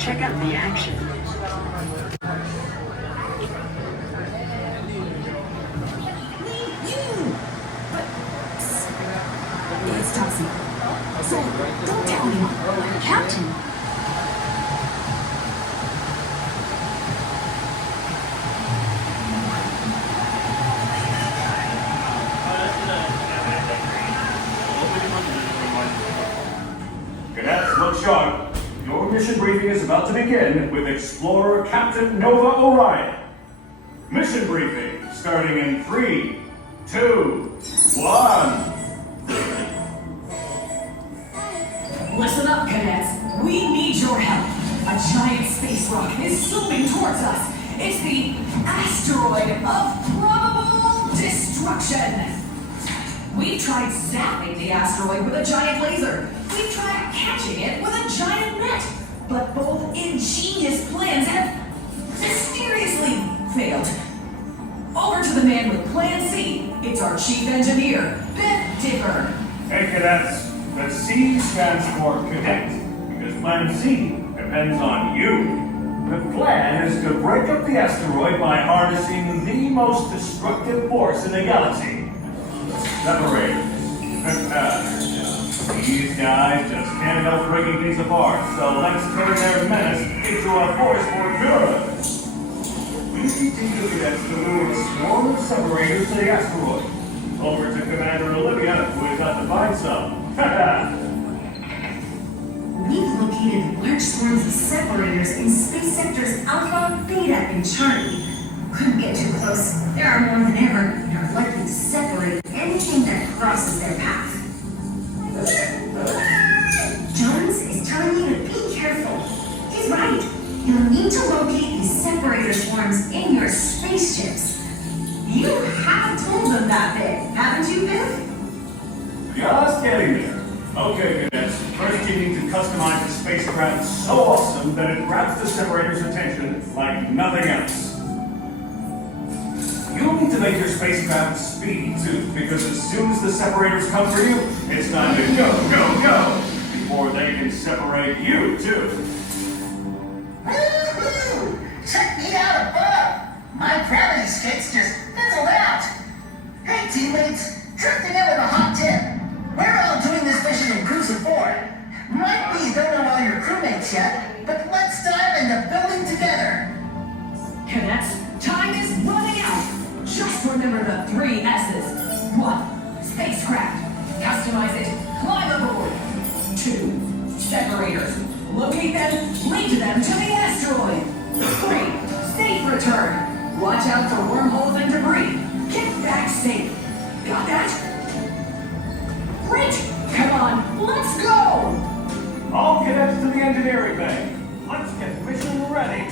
Check out the action. It's Toxie. So, don't tell anyone. I'm the captain. Cadets, look sharp. Your mission briefing is about to begin with Explorer Captain Nova Orion. Mission briefing starting in 3, 2, 1. Listen up, cadets. We need your help. A giant space rock is zooming towards us. It's the asteroid of probable destruction. We've tried zapping the asteroid with a giant laser. We've tried catching it with a giant net. But both ingenious plans have mysteriously failed. Over to the man with Plan C. It's our chief engineer, Ben Dipper. Hey cadets, the C stands for cadet, because Plan C depends on you. The plan is to break up the asteroid by harnessing the most destructive force in the galaxy. Separators. These guys just can't help breaking things apart, so let's turn their menace into a force for good. We need you cadets to move a swarm of separators to the asteroid. Over to Commander Olivia, who has got to find some. We've located large swarms of separators in space sectors Alpha, Beta, and Charlie. Couldn't get too close. There are more than ever and are likely to separate anything that crosses their path. Jones is telling you to be careful. He's right. You'll need to locate these separator swarms in your spaceships. You have told them that bit, haven't you, Biff? Just getting there. Okay, cadets. First, you need to customize the spacecraft so awesome that it grabs the separator's attention like nothing else. You'll need to make your spacecraft speedy, too, because as soon as the separators come for you, it's time to go, go, go, before they can separate you, too. Woo-hoo! Check me out above! My gravity skates just fizzled out! Hey teammates, drifting in with a hot tip. We're all doing this mission in Cruiser 4. Might be you don't know all your crewmates yet, but let's dive into building together. Cadets, time is running out. Just remember the 3 S's. 1. Spacecraft. Customize it. Climb aboard. 2. Separators. Locate them. Link them to the asteroid. 3. Safe return. Watch out for wormholes and debris. Get back safe. Got that? Great! Come on, let's go! All cadets to the engineering bay. Let's get mission ready.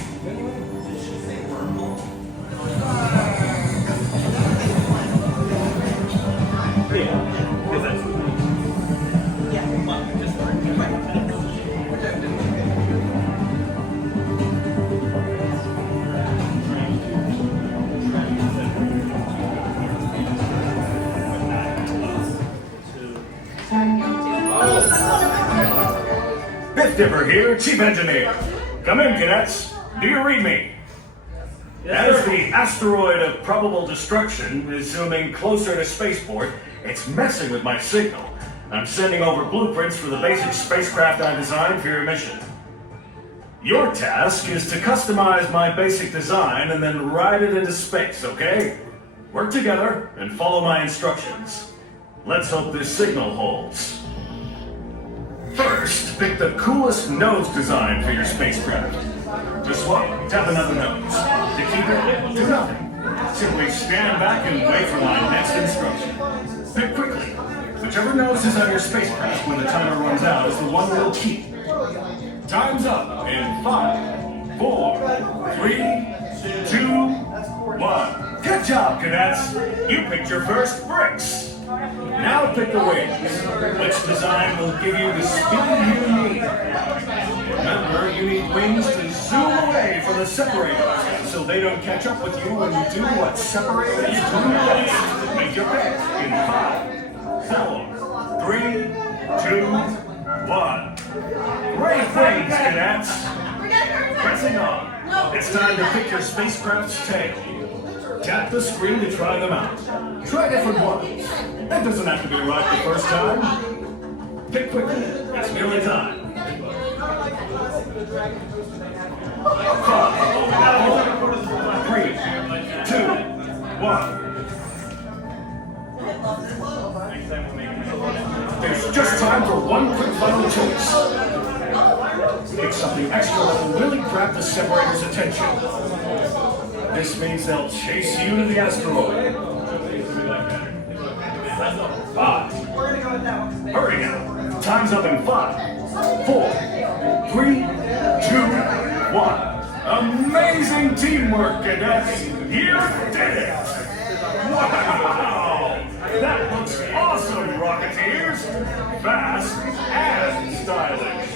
Biff Dipper here, Chief Engineer. Come in, cadets. Do you read me? As the asteroid of probable destruction is zooming closer to spaceport, it's messing with my signal. I'm sending over blueprints for the basic spacecraft I designed for your mission. Your task is to customize my basic design and then ride it into space, okay? Work together and follow my instructions. Let's hope this signal holds. First, pick the coolest nose design for your spacecraft. Just tap another nose. To keep it, do nothing. Simply stand back and wait for my next instruction. Pick quickly. Whichever nose is on your spacecraft when the timer runs out is the one we'll keep. Time's up in 5, 4, 3, 2, 1. Good job, cadets. You picked your first bricks. Now pick the wings. Which design will give you the speed you need? Remember, you need wings to zoom away from the separators so they don't catch up with you when you do what separators do best. Make your pick in 5, 4, 3, 2, 1. Great things, cadets. We're gonna Pressing on. It's time to pick your spacecraft's tail. Tap the screen to try them out. Try different ones. It doesn't have to be right the first time. Pick quickly. It's nearly time. 5, 4, 3, 2, 1. There's just time for one quick final choice. Pick something extra that will really grab the separator's attention. This means they'll chase you to the asteroid. 5. Hurry now. Time's up in 5, 4, 3, 2, 1. Amazing teamwork, cadets. You did it. Wow. That looks awesome, Rocketeers. Fast and stylish.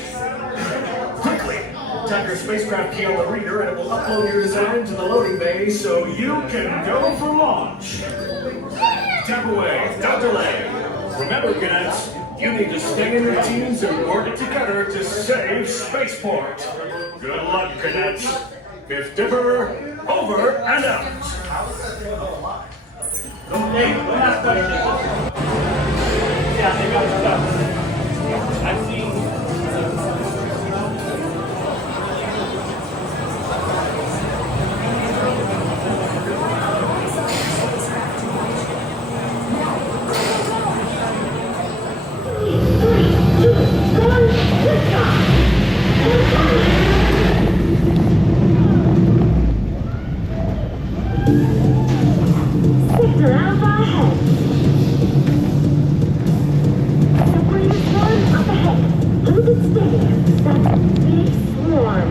Quickly, tap your spacecraft key on the reader and it will upload your design to the loading bay so you can go for launch. Tap away, don't delay. Remember, cadets, you need to stay in your teams and work together to save Spaceport. Good luck, cadets. Fifth Dipper, over and out. Hey, last question. Yeah, they got stuff. I've seen. Hold it steady. That's big swarm.